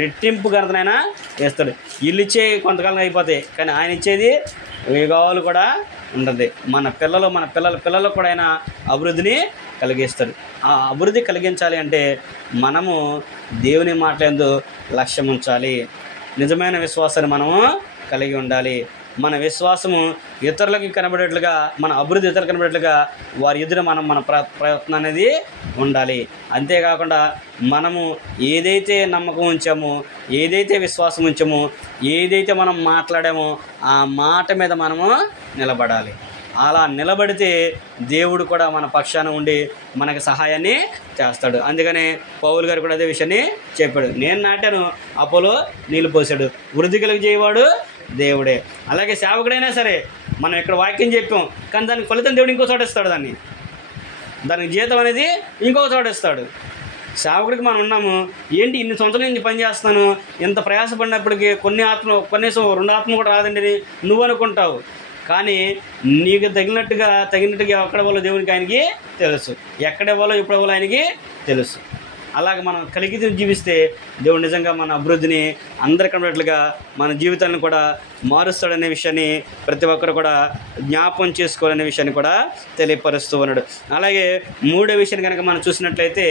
రెట్టింపు గణతనైనా వేస్తాడు. వీళ్ళు ఇచ్చే కొంతకాలం అయిపోతాయి, కానీ ఆయన ఇచ్చేది యుగాలు కూడా ఉంటుంది. మన పిల్లలకు కూడా ఆయన అభివృద్ధిని కలిగిస్తాడు. ఆ అభివృద్ధి కలిగించాలి అంటే మనము దేవుని మాటలందు లక్ష్యం ఉంచాలి. నిజమైన విశ్వాసాన్ని మనము కలిగి ఉండాలి. మన విశ్వాసము ఇతరులకి కనబడేట్లుగా, మన అభివృద్ధి ఇతరులకు కనబడేట్లుగా వారి ఎదుట మన ప్రయత్నం అనేది ఉండాలి. అంతేకాకుండా మనము ఏదైతే నమ్మకం ఉంచామో, ఏదైతే విశ్వాసం ఉంచామో, ఏదైతే మనం మాట్లాడామో ఆ మాట మీద మనము నిలబడాలి. అలా నిలబడితే దేవుడు కూడా మన పక్షాన ఉండి మనకి సహాయాన్ని చేస్తాడు. అందుకనే పౌలు గారు కూడా అదే విషయాన్ని చెప్పాడు. నేను నాటాను, అపోలో నీళ్ళు పోసాడు, వృద్ధి కలిగి చేయవాడు దేవుడే. అలాగే సేవకుడైనా సరే మనం ఇక్కడ వాక్యం చెప్పాం, కానీ దానికి ఫలితం దేవుడు ఇంకో చోట ఇస్తాడు. దానికి జీతం అనేది ఇంకొక చోట ఇస్తాడు. సేవకుడికి మనం ఉన్నాము, ఏంటి ఇన్ని సంవత్సరాల నుంచి పని చేస్తున్నాను, ఇంత ప్రయాసపడినప్పటికీ కనీసం 2 ఆత్మలు కూడా రాదండి నువ్వు అనుకుంటావు. కానీ నీకు తగినట్టుగా ఎక్కడ ఇవ్వాలో దేవునికి ఆయనకి తెలుసు, ఎక్కడ ఇవ్వాలో ఎప్పుడు ఇవ్వాలో ఆయనకి తెలుసు. అలాగే మనం కలిగి జీవిస్తే దేవుడు నిజంగా మన అభివృద్ధిని అందరికీ కనబడేట్లుగా మన జీవితాన్ని కూడా మారుస్తాడనే విషయాన్ని ప్రతి ఒక్కరు కూడా జ్ఞాపకం చేసుకోవాలనే విషయాన్ని కూడా తెలియపరుస్తూ ఉన్నాడు. అలాగే 3వ విషయాన్ని కనుక మనం చూసినట్లయితే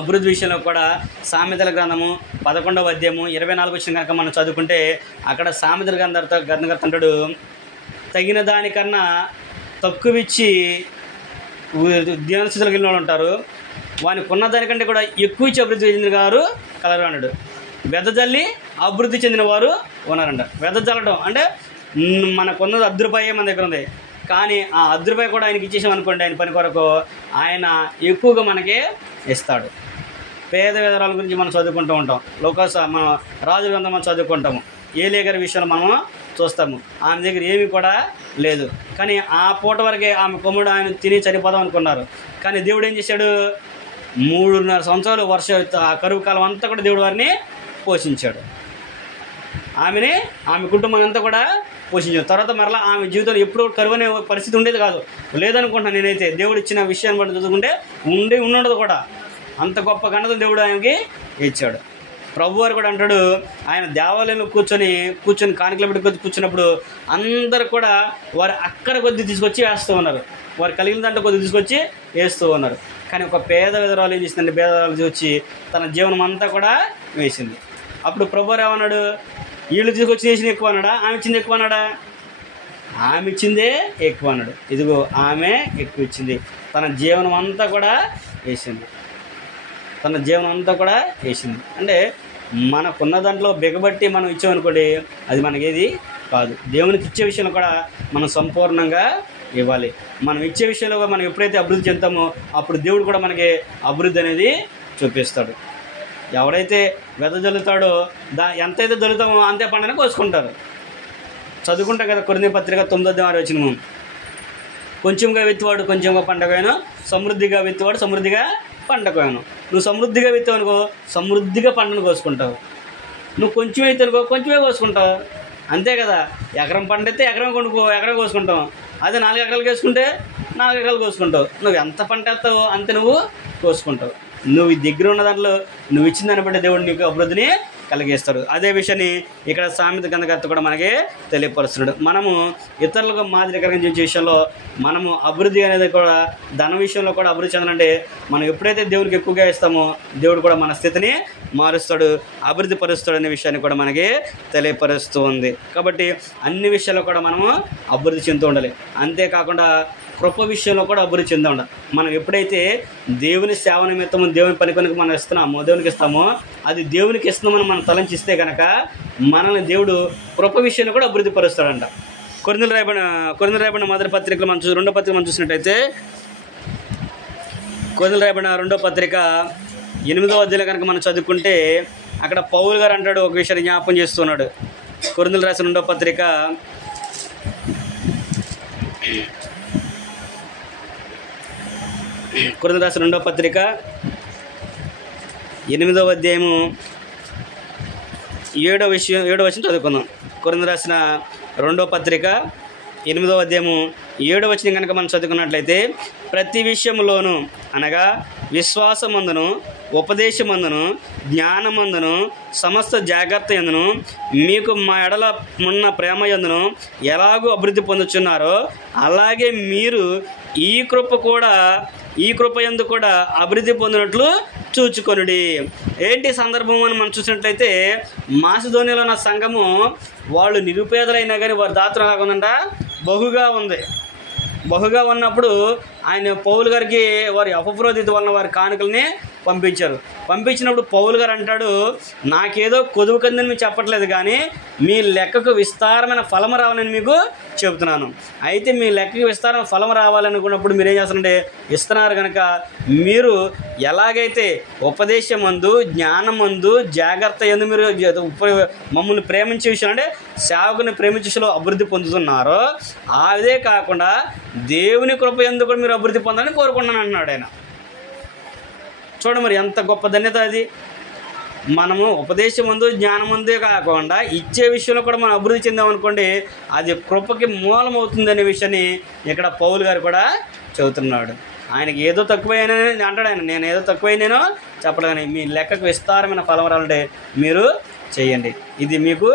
అభివృద్ధి విషయంలో కూడా సామెతల గ్రంథము 11వ అధ్యాయము 24వ వచనం కనుక మనం చదువుకుంటే అక్కడ సామెతల గ్రంథకర్త అంటాడు, తగిన దానికన్నా తక్కువిచ్చి ధ్యానస్థితిలోకి వెళ్ళిన వాళ్ళు ఉంటారు, వానికి ఉన్న దానికంటే కూడా ఎక్కువ ఇచ్చి అభివృద్ధి చెందిన వారు కలరు అన్నాడు. వెదజల్లి అభివృద్ధి చెందిన వారు ఉన్నారంట. వెదజల్లడం అంటే మనకున్నది ₹10 మన దగ్గర ఉంది, కానీ ఆ ₹10 కూడా ఆయనకి ఇచ్చేసాం అనుకోండి, ఆయన పని కొరకు ఆయన ఎక్కువగా మనకే ఇస్తాడు. పేద విధవరాల గురించి మనం చదువుకుంటూ ఉంటాం, మన రాజు గ్రంథం మనం చదువుకుంటాము. ఏలే గారి విషయంలో మనం చూస్తాము, ఆమె దగ్గర ఏమీ కూడా లేదు, కానీ ఆ పూట వరకే ఆమె కొమ్ముడు ఆయన తిని చనిపోదాం అనుకున్నారు. కానీ దేవుడు ఏం చేశాడు, 3.5 సంవత్సరాలు కరువు కాలం అంతా కూడా దేవుడు వారిని పోషించాడు. ఆమె కుటుంబం అంతా కూడా పోషించాడు. తర్వాత మరలా ఆమె జీవితంలో ఎప్పుడు కరువు అనే పరిస్థితి ఉండేది కాదు, లేదనుకుంటున్నాను నేనైతే. దేవుడు ఇచ్చిన విషయాన్ని బట్టి చదువుకుంటే ఉండదు కూడా. అంత గొప్ప ఘనత దేవుడు ఆయనకి ఇచ్చాడు. ప్రభువారు కూడా అంటాడు, ఆయన దేవాలయంలో కూర్చొని కానుకలు పెట్టి కూర్చున్నప్పుడు అందరు కూడా వారు అక్కడ కొద్ది తీసుకొచ్చి వేస్తూ ఉన్నారు, వారు కలిగిన దాంట్లో కొద్ది తీసుకొచ్చి వేస్తూ ఉన్నారు. కానీ ఒక పేద విధవరాలు ఏం చేసిందంటే, పేదవాళ్ళు వచ్చి తన జీవనం అంతా కూడా వేసింది. అప్పుడు ప్రభువారు ఏమన్నాడు, వీళ్ళు తీసుకొచ్చి వేసిన ఎక్కువ అన్నాడా, ఆమె ఇచ్చింది ఎక్కువ అన్నాడా? ఆమె ఇచ్చిందే ఎక్కువ అన్నాడు. ఇదిగో ఆమె ఎక్కువ ఇచ్చింది, తన జీవనం అంతా కూడా వేసింది. అంటే మనకున్న దాంట్లో బిగబట్టి మనం ఇచ్చామనుకోండి, అది మనకేది కాదు. దేవునికి ఇచ్చే విషయంలో కూడా మనం సంపూర్ణంగా ఇవ్వాలి. మనం ఇచ్చే విషయంలో మనం ఎప్పుడైతే అభివృద్ధి చెందుతామో అప్పుడు దేవుడు కూడా మనకి అభివృద్ధి అనేది చూపిస్తాడు. ఎవడైతే వెదజల్లుతాడో ఎంతైతే జల్లుతామో అంతే పంటనే కోసుకుంటారు. చదువుకుంటాం కదా కొరింథీ పత్రిక 9వ వచనం, కొంచెంగా విత్తువాడు కొంచెంగా పండగను, సమృద్ధిగా విత్తువాడు సమృద్ధిగా పంటకోను. నువ్వు సమృద్ధిగా విత్తావు అనుకో, సమృద్ధిగా పంటను కోసుకుంటావు. నువ్వు కొంచెం అయితే అనుకో, కొంచెమే కోసుకుంటావు. అంతే కదా. ఎకరం పంట అయితే ఎకరం కోసుకుంటాం. అదే 4 ఎకరాలు వేసుకుంటే 4 ఎకరాలు కోసుకుంటావు. నువ్వు ఎంత పంట వేస్తావో అంతే నువ్వు కోసుకుంటావు. నువ్వు దగ్గర ఉన్న దాంట్లో నువ్వు ఇచ్చిన దాన్ని బట్టి దేవుడు నీకు అభివృద్ధిని కలిగిస్తాడు. అదే విషయాన్ని ఇక్కడ సామెత గ్రంథకర్త కూడా మనకి తెలియపరుస్తున్నాడు. మనము ఇతరులకు మాదిరికరంగా జీవించే విషయంలో మనము అభివృద్ధి అనేది కూడా ధన విషయంలో కూడా అభివృద్ధి చెందాలంటే మనం ఎప్పుడైతే దేవుడికి ఎక్కువగా ఇస్తామో దేవుడు కూడా మన స్థితిని మారుస్తాడు, అభివృద్ధి పరుస్తాడు అనే విషయాన్ని కూడా మనకి తెలియపరుస్తూ ఉంది. కాబట్టి అన్ని విషయాల్లో కూడా మనము అభివృద్ధి చెందుతూ ఉండాలి. అంతేకాకుండా కృప విషయంలో కూడా అభివృద్ధి చెంది ఉండాలి. మనం ఎప్పుడైతే దేవుని సేవ నిమిత్తము దేవుని పని కొనికి మనం దేవునికి ఇస్తామో అది దేవునికి ఇస్తున్నామని మనం తలంచిస్తే కనుక మనల్ని దేవుడు కృప విషయంలో కూడా అభివృద్ధి పరుస్తాడంట. కొరింథీయులకు రాయబడిన మొదటి పత్రికలు మనం రెండో పత్రిక మనం చూసినట్టయితే కొరింథీయులకు రాయబడిన రెండో పత్రిక 8వ అధ్యాయం కనుక మనం చదువుకుంటే అక్కడ పౌలు గారు అంటాడు, ఒక విషయాన్ని జ్ఞాపకం చేస్తున్నాడు. కొరింథీయులకు రాసిన రెండో పత్రిక కొరింథీయులకు రాసిన రెండో పత్రిక 8వ అధ్యాయము 7వ వచనం చదువుకుందాం. కొరింథీయులకు రాసిన రెండో పత్రిక 8వ అధ్యాయము 7వ వచనం కనుక మనం చదువుకున్నట్లయితే ప్రతి విషయంలోనూ అనగా విశ్వాసమందును ఉపదేశమందును జ్ఞానమందును సమస్త జాగ్రత్త యందును మీకు మా ఎడల ఉన్న ప్రేమ యందును ఎలాగూ అభివృద్ధి పొందుచున్నారో అలాగే మీరు ఈ కృప యందు కూడా అభివృద్ధి పొందినట్లు చూచుకొనుడి. ఏంటి సందర్భం అని మనం చూసినట్లయితే మాసిదోనియాలో ఉన్న సంఘము వాళ్ళు నిరుపేదలైనా కానీ వారి దాతలు రాకుండా బహుగా ఉన్నప్పుడు ఆయన పౌలు గారికి వారి అపప్రోదిత వలన వారి కానుకల్ని పంపించినప్పుడు పౌలు గారు అంటాడు, నాకేదో కొదువు కందని మీకు చెప్పట్లేదు కానీ మీ లెక్కకు విస్తారమైన ఫలం రావాలని మీకు చెబుతున్నాను. అయితే మీ లెక్కకు విస్తారమైన ఫలం రావాలనుకున్నప్పుడు మీరు ఏం చేస్తారంటే ఇస్తున్నారు కనుక మీరు ఎలాగైతే ఉపదేశమందు జ్ఞానమందు జాగ్రత్త యందు మీరు మమ్మల్ని ప్రేమించే విషయం అంటే సేవకుని ప్రేమించే విషయంలో అభివృద్ధి పొందుతున్నారో అదే కాకుండా దేవుని కృప యందు కూడా మీరు అభివృద్ధి పొందాలని కోరుకున్నాను అంటున్నాడు ఆయన. చూడండి మరి ఎంత గొప్ప ధన్యత అది. మనము ఉపదేశం ముందు జ్ఞానం ముందే కాకుండా ఇచ్చే విషయంలో కూడా మనం అభివృద్ధి చెందామనుకోండి అది కృపకి మూలం అవుతుంది అనే విషయాన్ని ఇక్కడ పౌలు గారు కూడా చెబుతున్నాడు. ఆయనకి ఏదో తక్కువైనా అంటాడు ఆయన, నేను ఏదో తక్కువైనానో చెప్పలేని మీ లెక్కకు విస్తారమైన ఫలం రావాలంటే మీరు చేయండి, ఇది మీకు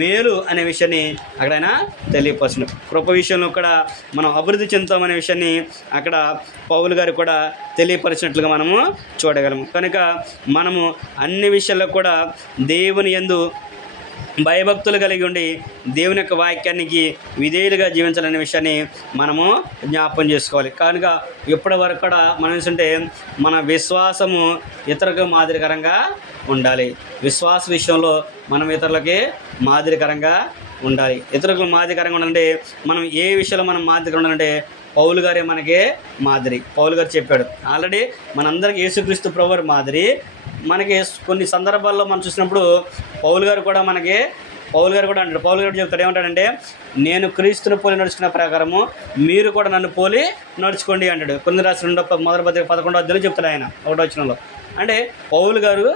మేలు అనే విషయాన్ని అక్కడ ఆయన తెలియపరచండి. కృప విషయంలో కూడా మనం అభివృద్ధి చెందుతామనే విషయాన్ని అక్కడ పౌలు గారు కూడా తెలియపరిచినట్లుగా మనము చూడగలము. కనుక మనము అన్ని విషయాల్లో కూడా దేవుని యందు భయభక్తులు కలిగి ఉండి దేవుని యొక్క వాక్యానికి విధేయులుగా జీవించాలనే విషయాన్ని మనము జ్ఞాపకం చేసుకోవాలి. కనుక ఇప్పటి వరకు కూడా మనం ఏంటంటే మన విశ్వాసము ఇతరులకు మాదిరికరంగా ఉండాలి. విశ్వాస విషయంలో మనం ఇతరులకి మాదిరికరంగా ఉండాలి. ఇతరులకు మాదిరికరంగా ఉండాలంటే మనం ఏ విషయంలో మనం మాదిరికరంగా ఉండాలంటే పౌలు గారే మనకే మాదిరి. పౌలు గారు చెప్పాడు ఆల్రెడీ మనందరికీ యేసుక్రీస్తు ప్రభువు మాదిరి. మనకి కొన్ని సందర్భాల్లో మనం చూసినప్పుడు పౌలు గారు కూడా అంటాడు, పౌలు గారు చెప్తాడు ఏమంటాడంటే నేను క్రీస్తుని పోలి నడుచుకున్న ప్రకారము మీరు కూడా నన్ను పోలి నడుచుకోండి అంటాడు. కొన్ని రాసిన మొదటి పత్రిక 11వ అధ్యాయంలో చెప్తాడు ఆయన 1వ వచనంలో. అంటే పౌలు గారు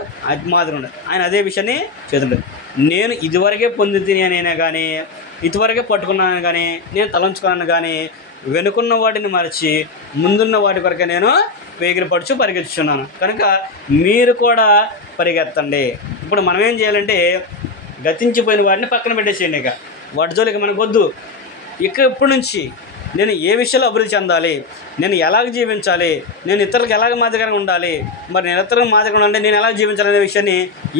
మాదిరి ఉండదు, ఆయన అదే విషయాన్ని చేతుంటాడు. నేను ఇదివరకే పొంది తినేనే కానీ ఇదివరకే పట్టుకున్నాను కానీ నేను తలంచుకున్నాను కానీ వెనుకున్న వాటిని మరచి ముందున్న వాటి కొరకే నేను వేగిరపడుచు పరిగెత్తుచున్నాను, కనుక మీరు కూడా పరిగెత్తండి. ఇప్పుడు మనం ఏం చేయాలంటే గతించిపోయిన వాటిని పక్కన పెట్టేసేయండి. ఇక వాటి జోలికి మనకు వద్దు. ఇప్పటి నుంచి నేను ఏ విషయంలో అభివృద్ధి చెందాలి, నేను ఎలాగ జీవించాలి, నేను ఇతరులకు ఎలాగ మాదిరిగా ఉండాలి, మరి నేను ఇతరులకు మాదిరిగా ఉండాలంటే నేను ఎలా జీవించాలనే విషయాన్ని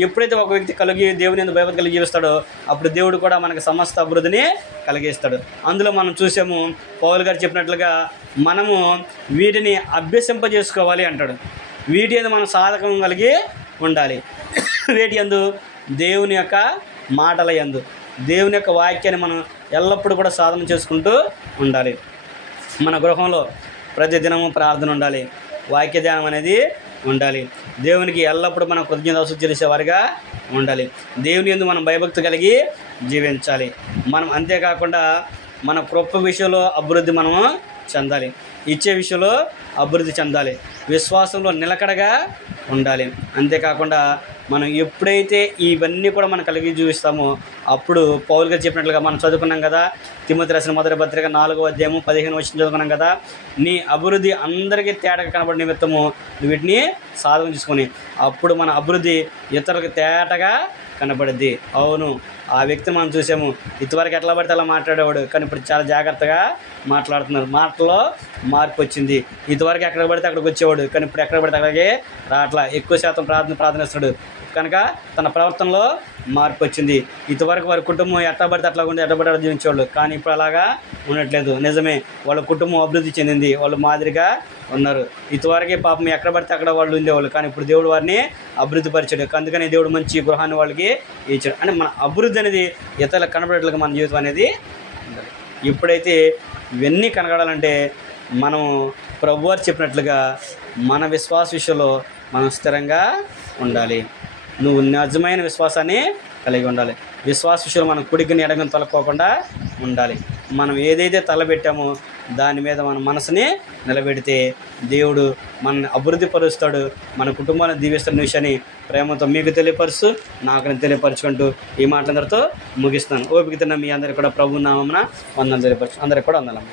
ఎప్పుడైతే ఒక వ్యక్తి కలిగి దేవుని ఎందుకు భయభక్తి కలిగి జీవిస్తాడో అప్పుడు దేవుడు కూడా మనకు సమస్త అభివృద్ధిని కలిగిస్తాడు. అందులో మనం చూసాము పౌలు గారు చెప్పినట్లుగా మనము వీటిని అభ్యసింపజేసుకోవాలి అంటాడు. వీటి యందు మనం సాధకం కలిగి ఉండాలి. వీటి యందు దేవుని యొక్క మాటల యందు దేవుని యొక్క వాక్యాన్ని మనం ఎల్లప్పుడూ కూడా సాధన చేసుకుంటూ ఉండాలి. మన గృహంలో ప్రతిదినము ప్రార్థన ఉండాలి, వాక్య ధ్యానం అనేది ఉండాలి. దేవునికి ఎల్లప్పుడూ మనం కృతజ్ఞతాస్తుతులు చేసేవారిగా ఉండాలి. దేవుని యందు మనం భయభక్తి కలిగి జీవించాలి. మనం అంతేకాకుండా మన కృప విషయంలో అభివృద్ధి మనము చెందాలి, ఇచ్చే విషయంలో అభివృద్ధి చెందాలి, విశ్వాసంలో నిలకడగా ఉండాలి. అంతేకాకుండా మనం ఎప్పుడైతే ఇవన్నీ కూడా మనం కలిగి చూపిస్తామో అప్పుడు పౌలు గారు చెప్పినట్లుగా మనం చదువుకున్నాం కదా, తిమోతి రాసిన మొదటి పత్రిక 4వ అధ్యాయము 15 వచనం చదువుకున్నాం కదా, నీ అభివృద్ధి అందరికీ తేటగా కనబడే నిమిత్తము నువ్వు వీటిని సాధన చేసుకొని అప్పుడు మన అభివృద్ధి ఇతరులకు తేటగా కనబడుద్ది. అవును, ఆ వ్యక్తిని మనం చూసాము, ఇంతవరకు ఎట్లా పడితే అలా మాట్లాడేవాడు, కానీ ఇప్పుడు చాలా జాగ్రత్తగా మాట్లాడుతున్నారు. మాటలో మార్పు వచ్చింది. ఇంతవరకు ఎక్కడ పడితే అక్కడికి వచ్చేవాడు, కానీ ఇప్పుడు ఎక్కడ పడితే అక్కడికి రావట్లా, ఎక్కువ శాతం ప్రార్థనిస్తాడు కనుక తన ప్రవర్తనలో మార్పు వచ్చింది. ఇంతవరకు వారి కుటుంబం ఎట్లా పడితే అట్లా ఉండి ఎట్లా పడితే జీవించేవాళ్ళు, కానీ ఇప్పుడు అలాగా ఉండట్లేదు. నిజమే, వాళ్ళ కుటుంబం అభివృద్ధి చెందింది, వాళ్ళు మాదిరిగా ఉన్నారు. ఇంతవరకే పాపం ఎక్కడ పడితే అక్కడ వాళ్ళు ఉండేవాళ్ళు, కానీ ఇప్పుడు దేవుడు వారిని అభివృద్ధి పరిచాడు. అందుకని దేవుడు మంచి గృహాన్ని వాళ్ళకి ఇచ్చాడు. అంటే మన అభివృద్ధి అనేది ఇతరులకు కనబడేట్లుగా మన జీవితం అనేది ఉండాలి. ఎప్పుడైతే ఇవన్నీ కనగడాలంటే మనం ప్రభువారు చెప్పినట్లుగా మన విశ్వాస విషయంలో మనం స్థిరంగా ఉండాలి. నువ్వు నిజమైన విశ్వాసాన్ని కలిగి ఉండాలి. విశ్వాస విషయంలో మనం కుడికిని ఎడగని తొలక్కోకుండా ఉండాలి. మనం ఏదైతే తలబెట్టామో దాని మీద మన మనసుని నిలబెడితే దేవుడు మనల్ని అభివృద్ధి పరుస్తాడు, మన కుటుంబాన్ని దీవిస్తున్న విషయాన్ని ప్రేమతో మీకు తెలియపరుస్తూ నాకు తెలియపరచుకుంటూ ఈ మాటలందరితో ముగిస్తున్నాను. ఓపిక తిన్న మీ అందరికీ కూడా ప్రభు నామమున వందనాలు తెలియపరచు. అందరికీ కూడా వందనాలు.